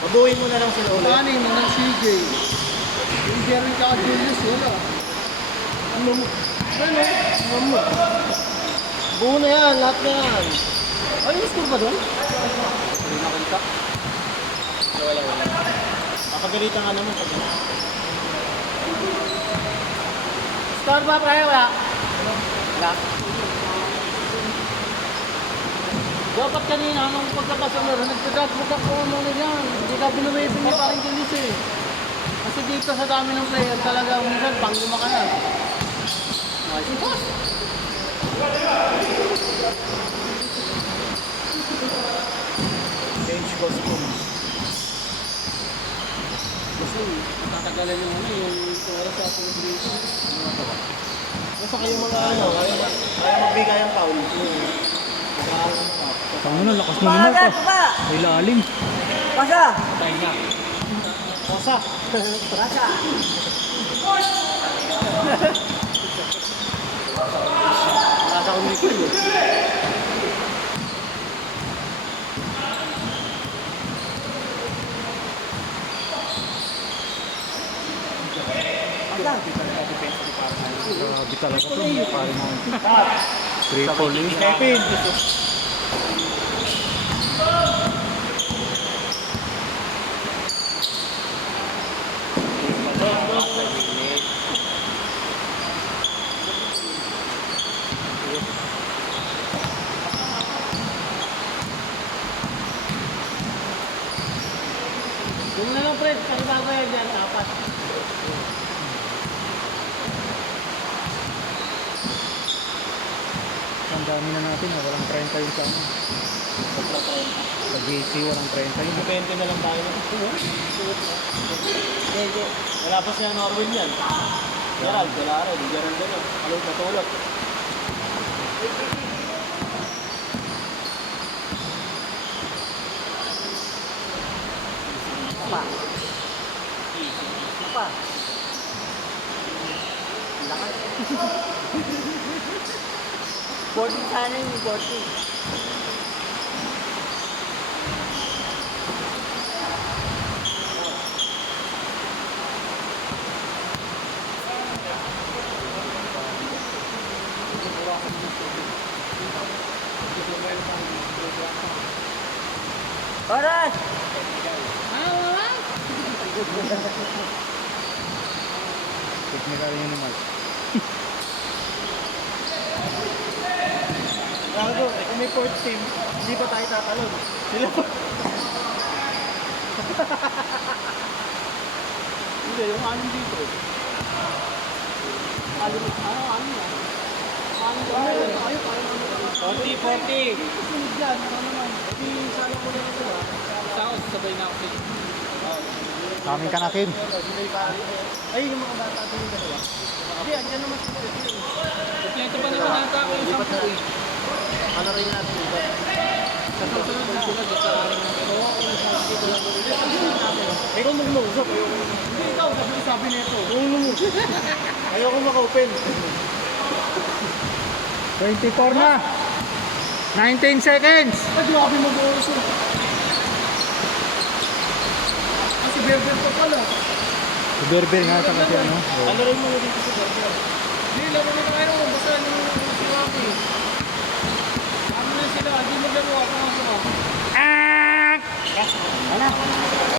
Pabuhin mo na lang sila ulit. Kanin mo ng CJ. Yung Jerry ka Julius, wala. Ano mo? Ano mo? Buo na yan, lahat na yan. Ano yung score ba doon? Hindi nakita. Wala. Papagalitan ka naman pag Score ba, pre? Wala. wala. Dapat kanina, nung pagkakasunod, nagtagatbuk ako ano yan. Hindi ka binuwipin ni parang Julius eh. Kasi dito sa dami ng player, talaga minsan pang lima ka na. Nice pass. Change costume. Kasi tatagalan yung ano, yung oras sa celebration. Basta kayo mga ano, kaya magbigay ang foul. Tama na, lakas na naman pa. May lalim. Pasa! Patay na. Kosa. Pasa! Nasa kumikil eh. Grabe talaga po. Parang triple A. Kevin. Yung na lang, Fred. Kaya babayag dyan, dapat. Ang dami na natin. Walang 30 yung sa ano. Sa JC walang 30 yun. Depende na lang tayo. Wala pa siya Norwin yan. Gerald, wala rin. Gerald din yun. Kalot na tulot. Pa. Pa. Lakas. 14 sana yung 14. Oras! Technical yun naman. Gago, kung may fourth team, hindi pa tayo tatalon. Sila pa. Hindi, yung anim dito. Anim yan. Anim yan. 40, 40. Susunod yan, ano naman. Hindi, sana ko na ito ha. Tapos, sabay na ako sa Kaming kanakin. Ay, yung mga bata din yung dalawa. Hindi, andyan naman sa ito. Ito pa naman nata ako yung 10 Ano rin natin yung iba? Sa susunod na sila, dito sa aling ng ito. Ikaw mag-usap. Hindi, ikaw, sabi nito. Ayoko maka-open. 24 na. 19 seconds. Ay, grabe mag-uusap. Kasi Berber pa pala. Berber nga sa kasi ano. Ano rin mo dito sa Berber? Hindi, laro nito kayo. Basta nung si Rocky. Ano na sila, hindi maglaro ako nga.